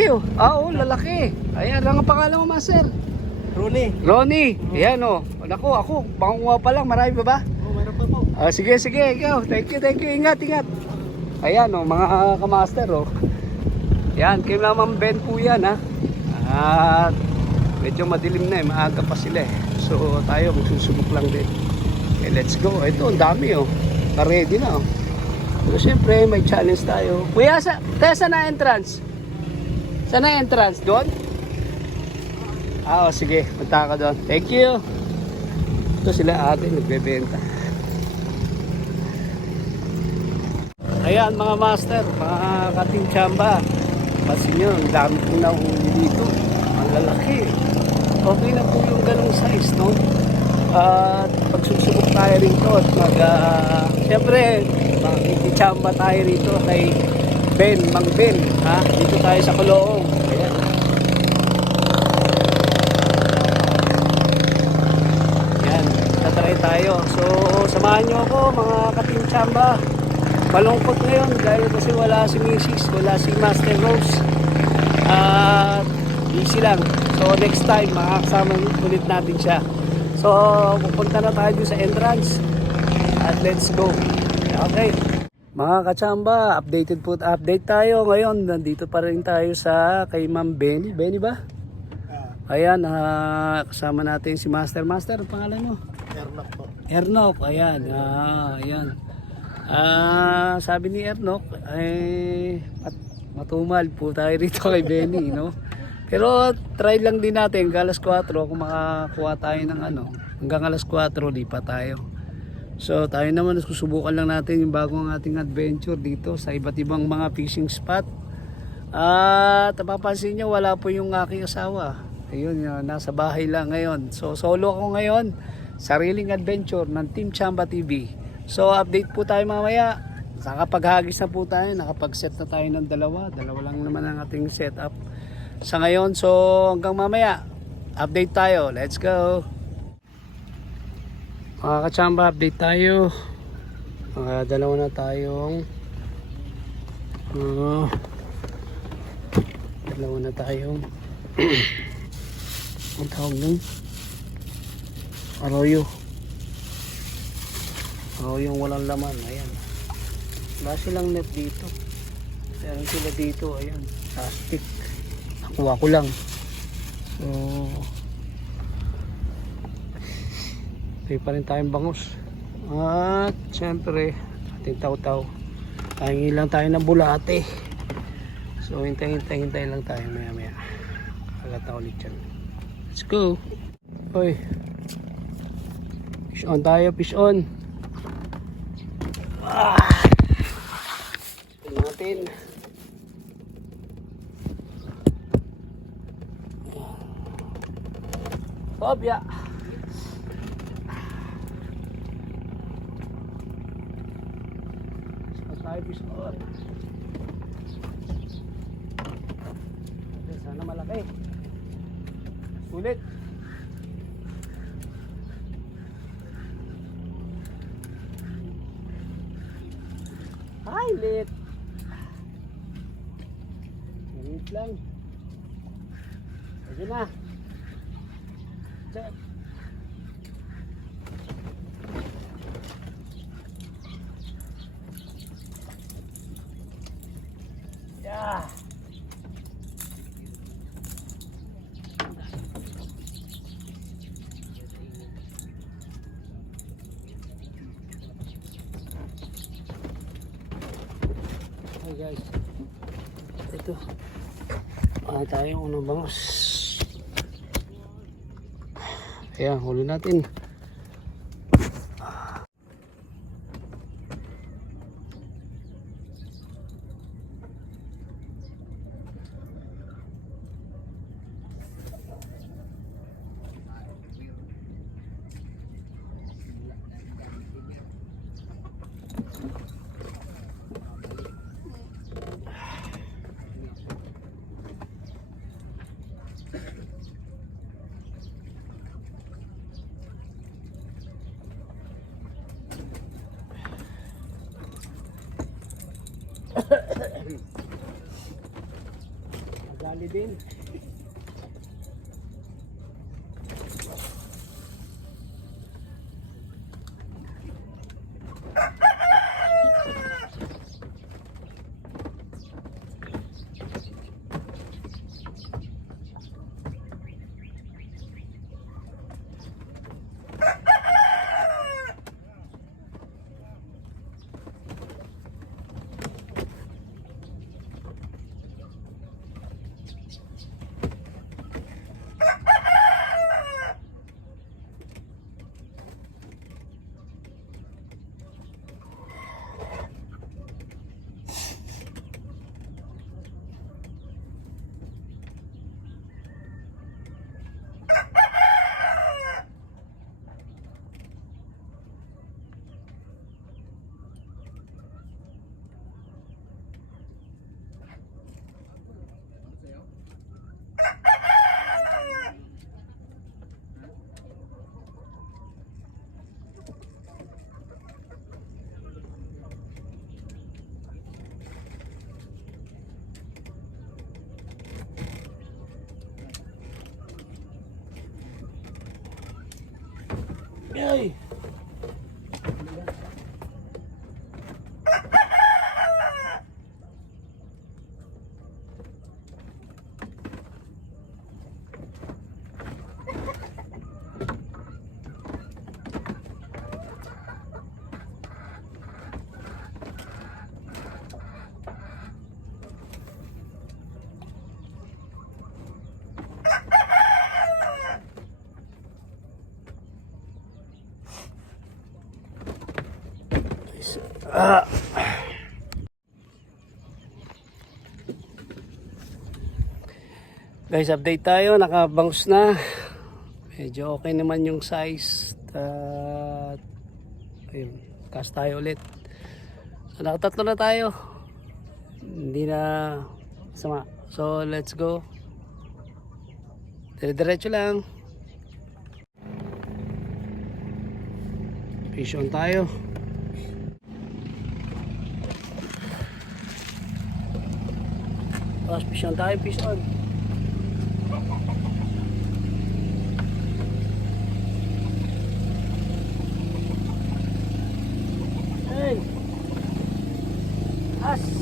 sexy oh. Ah, oh, lalaki. Ayan, lang ang pangalan mo, master. Ronnie. Ronnie. Ayan oh. Naku, ako, pangunguha pa lang. Marami pa ba? Oh, meron pa po. Sige, sige. Ikaw. Thank you. Ingat, ingat. Ayan oh, mga kamaster oh. Yan, kay Ma'am Ben po yan ha. At medyo madilim na eh. Maaga pa sila eh. So tayo, magsusubok lang din. Okay, let's go. Ito, ang dami oh. Na-ready na oh. So syempre, may challenge tayo. Kuya, saan na entrance? Saan na entrance? Doon? Ah, oh, sige. Punta ka doon. Thank you. Ito sila ate, nagbebenta. Ayan mga master, mga kating tsamba. Pasin nyo, ang dami po nahuli dito. Ang lalaki. Okay na po yung ganong size, no? At pagsusubok tayo rito at siyempre, makikitsamba tayo rito kay Mang Ben, ha? Dito tayo sa Coloong. Ayan. Ayan, tatry tayo. So, samahan nyo ako mga kating tsamba. Malungkot ngayon dahil kasi wala si Mrs., wala si Master Rose. At busy lang. So next time makakasama ulit natin siya. So pupunta na tayo sa entrance. At let's go. Okay. Mga kachamba, update tayo ngayon. Nandito pa rin tayo sa kay Ma'am Benny. Benny ba? Ayan, kasama natin si Master. Master, ang pangalan mo? Ernok po. Ernok, ayan. Ayan. Sabi ni Ernok matumal po tayo rito kay Benny, no? Pero try lang din natin hanggang alas 4 kung makakuha tayo ng hanggang alas 4 lipat tayo. So tayo naman susubukan lang natin yung bagong ating adventure dito sa iba't ibang mga fishing spot. At mapapansin nyo, wala po yung aking asawa. Ayun, nasa bahay lang ngayon. So solo ako ngayon, sariling adventure ng Team Chamba TV. So update po tayo mamaya. Nakapaghagis na po tayo. Nakapag-set na tayo ng dalawa lang naman ang ating setup sa ngayon. So hanggang mamaya update tayo. Let's go. Mga kachamba, update tayo. Dalawa na tayong ang tawag nun, arroyo yung walang laman. Ayan, wala silang net dito. Meron sila dito. Ayan, plastic. Nakuha ko lang. So may pa rin tayong bangus. At syempre ating taw-taw. Kahingi lang tayo ng bulate. So hintay lang tayo maya. Halata ulit yan. Let's go. Hoy, fish on tayo, fish on. Natin. Obya. Tayo fish on. Sana malaki. Sulit. Lit. Lit lang. Pwede na. Check. Yeah. Guys, ito tayo unang bangus. Ayan, huli natin. Dali din. Ay! Ah. Guys, update tayo. Nakabangus na. Medyo okay naman yung size. At ayun, cast tayo ulit. So nakatatlo na tayo. Hindi na sama. So let's go. Dire-diretso lang. Fish on tayo. Tapos fish on tayo, fish on. Hey! As!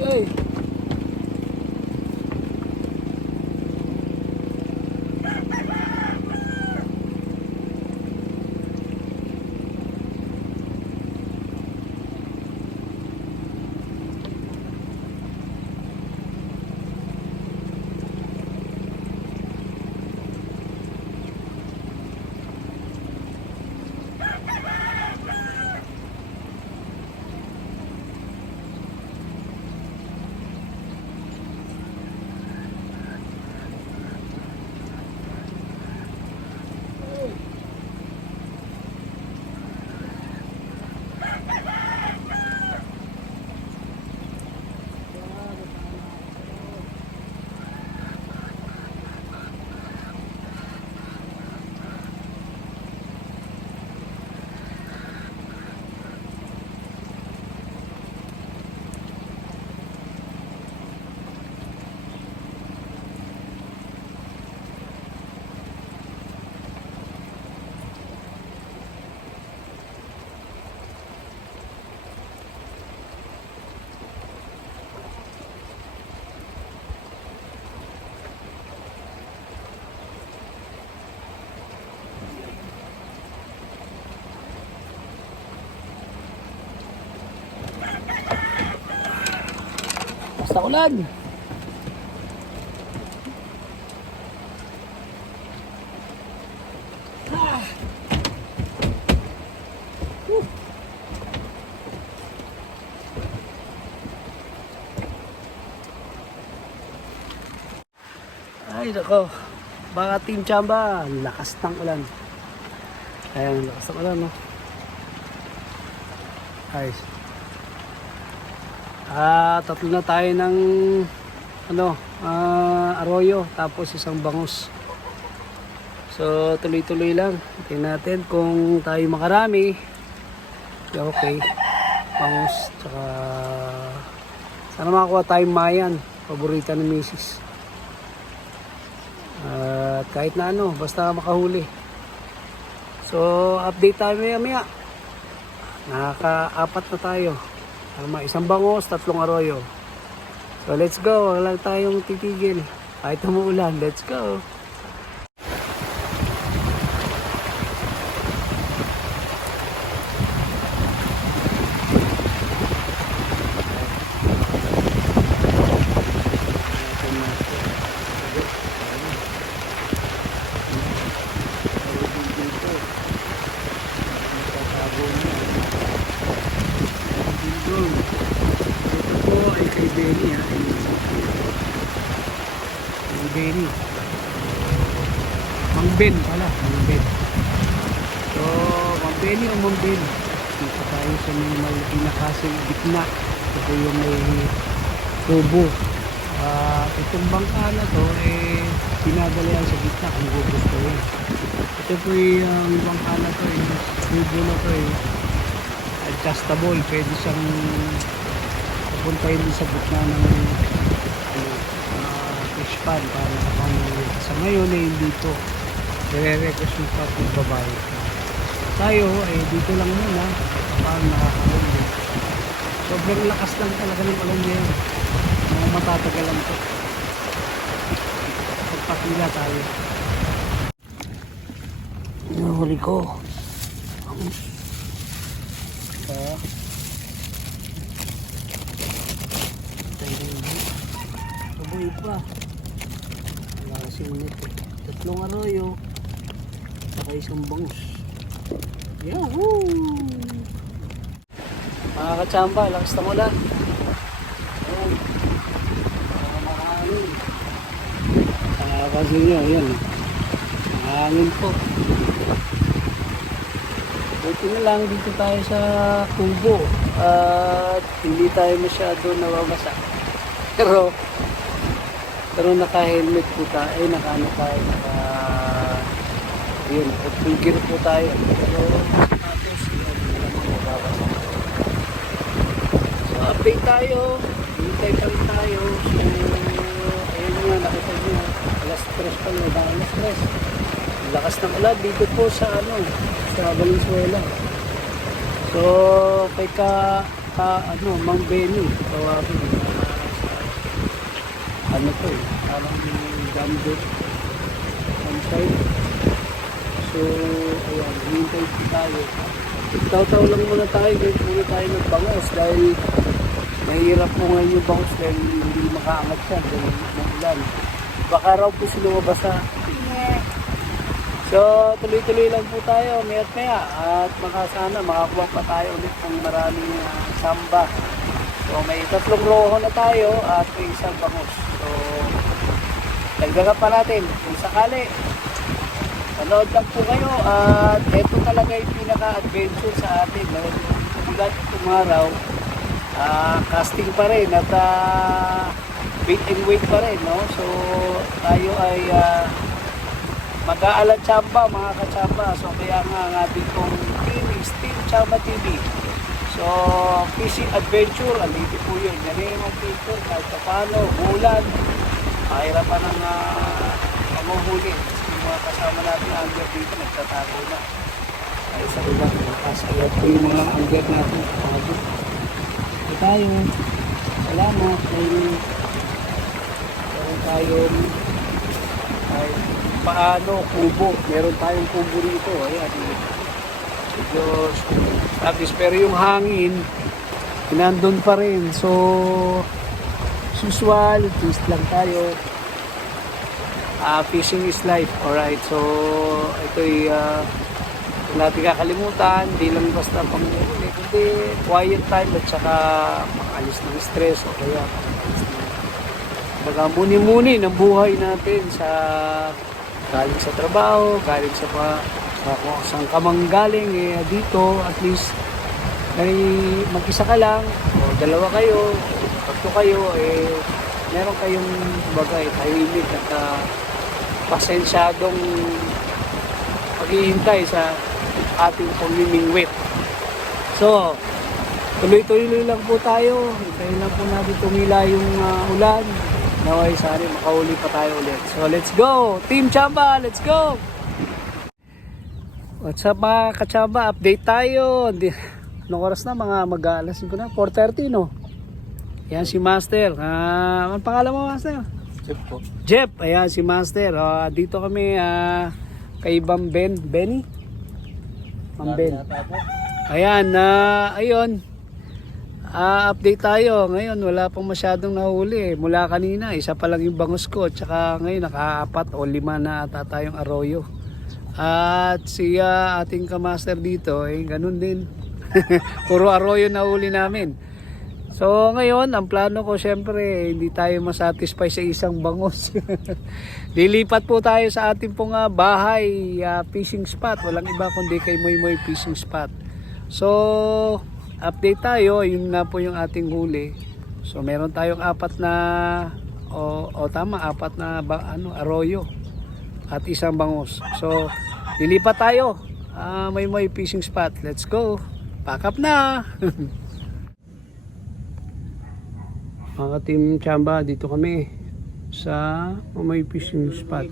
Hey! Lakas ng ulan. Ay, nako. Baka Team Chamba, lakas ng ulan. Ayan, lakas ng ulan, no? Ayos. Tatlo na tayo ng arroyo, tapos isang bangus. So, tuloy-tuloy lang. Tingnan natin kung tayo makarami. Okay. Bangus, tsaka sana makakuha tayong mayan. Paborita ni Mrs. At kahit na basta makahuli. So, update tayo maya-maya. Nakaka-4 na tayo. Tama, isang bangus, 3 arroyo. So, let's go. Wala lang tayong titigil. Kahit umuulan, let's go. Benny, Benny. Mang Ben pala, Mang Ben. So, Mang Benny o Mang Ben. Dito tayo sa may pinakasing gitna. Ito po yung may tubo. Itong bangka na to, pinadala yan sa gitna kung gusto yan. Ito po yung bangka na to, yung tubo na to, adjustable. Pwede siyang punta yun sa gitna ng fish pan para nakapangin. Sa ngayon dito nire-request mo pa kung babae tayo dito lang muna para nakakahuli. Sobrang lakas lang talaga ng ulan ngayon, mga matatagal lang ito. Pagpakila tayo. Nahuli ko kaboy pa. Wala kasing net. 3 arroyo saka isang bangus. Yahoo! Mga kachamba, lakas ng ulan. Ayan. Mahangin. Kasi nyo, ayan. Mahangin po. Buti na lang dito tayo sa tubo at hindi tayo masyado nawabasa. Pero naka-helmet po tayo, naka-ano tayo, yun, full gear po tayo. Pero tapos, so, update tayo, hintay pa rin tayo. So, ayun nga, nakita nyo, alas 3 pa lang, alas 3. Lakas ng ulan dito po sa Valenzuela. So, kay Mang Benny, tawagin. Parang gambit on side. So, ayan, hintay po tayo. Taw-taw lang muna tayo, guys, muna tayo nagbangus dahil mahirap po ngayon yung bangus dahil hindi makaangat siya dahil ng ulan. Baka raw po sila mabasa. So, tuloy-tuloy lang po tayo, maya't maya, at sana makakuha pa tayo ulit ng maraming samba. So, may 3 roho na tayo at may isang bangus. So, dagdagan pa natin kung sakali. Panood lang po kayo at ito talaga yung pinaka-adventure sa atin. Ulan itong araw, casting pa rin at bait and wait pa rin. No? So, tayo ay mag-aalat chamba, mga kachamba. So, kaya nga ang ating kong team is Team Chamba TV. So, fishing adventure, andito po yun. Yan yung picture, kahit paano, ulan, mahirapan ng pamuhuli. Yung mga kasama natin angler dito, nagtatago na. Ay, sa ulan, kaya po yung mga angler natin. Ito tayo. Salamat. Meron tayong paano, kubo. Meron tayong kubo rito. Ayan, Diyos. Tapos, pero yung hangin, nandun pa rin. So usual, twist lang tayo. Fishing is life. Alright, so ito'y kung natin kakalimutan, di lang basta panghuli, kundi quiet time at saka makalis ng stress o kaya makalis ng baga muni-muni ng buhay natin sa galing sa trabaho, galing sa kung saan ka mang galing, dito at least ay mag-isa ka lang o dalawa kayo, o tatlo kayo, meron kayong bagay, tahimik at pasensyadong paghihintay sa ating pamimingwit. So, tuloy-tuloy lang po tayo. Hintayin lang po natin tumila yung ulan. Naway sana makahuli pa tayo ulit. So, let's go! Team Chamba, let's go! What's up mga kachamba? Update tayo. Anong oras na? Mga mag-alas 5 na? 4:30 no? Yan si Master. Anong pangalan mo, Master? Jeff po. Jeff, ayan si Master. Dito kami kay Benny. Ben. Ayan, ayun. Update tayo. Ngayon, wala pang masyadong nahuli. Mula kanina, isa pa lang yung bangus ko. Tsaka ngayon, naka-4 o 5 na ata tayong arroyo. At siya, ating kamaster dito, ganun din. Puro arroyo na huli namin. So ngayon, ang plano ko syempre, hindi tayo masatisfy sa isang bangus. Lilipat po tayo sa ating pong bahay fishing spot. Walang iba kundi kay Moy Moy Fishing Spot. So, update tayo. Yun na po yung ating huli. So, meron tayong 4 na arroyo at isang bangus. So, lilipat tayo. Moy Moy Fishing Spot. Let's go. Pack up na. Mga Team Chamba, dito kami sa Moy Fishing Spot.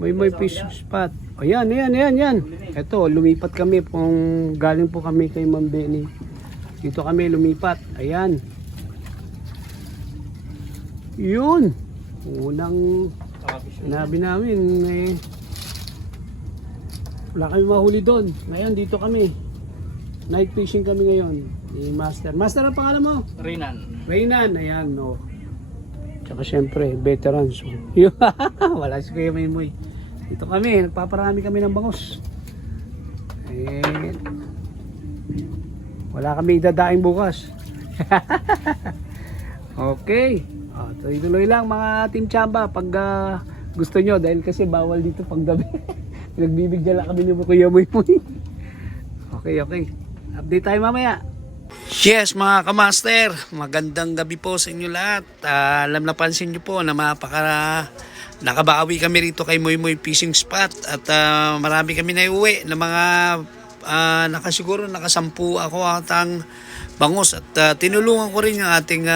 Moy Fishing Spot. Ayan. Ito, lumipat kami galing po kami kay Ma'am Benny. Dito kami lumipat. Ayan. Yun. Unang sinabi namin wala kami mahuli doon. Ngayon dito kami. Night fishing kami ngayon. Ni Master. Master, ang pangalan mo? Reynan. Ayan, no. Tsaka syempre, veterans. Wala si Kuya Maymoy. Dito kami, nagpaparami kami ng bangus. Wala kami idadaing bukas. Okay. Tuloy-tuloy lang mga Team Chamba pag gusto nyo. Dahil kasi bawal dito pag gabi. Nagbibigyan lang kami ni Kuya Maymoy. Okay. Update tayo mamaya. Yes mga kamaster, magandang gabi po sa inyo lahat. Alam napansin nyo po na nakabawi kami rito kay Moy Moy Fishing Spot. At marami kami na iuwi na mga nakasiguro nakasampu ako atang bangus. At tinulungan ko rin yung ating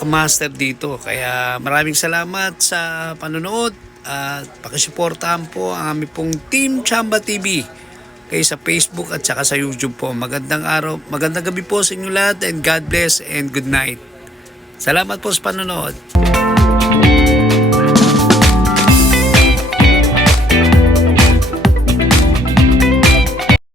kamaster dito. Kaya maraming salamat sa panonood. At pakisuportahan po ang aming pong Team Chamba TV kay sa Facebook at saka sa YouTube po. Magandang araw, magandang gabi po sa inyo lahat and God bless and good night. Salamat po sa panonood.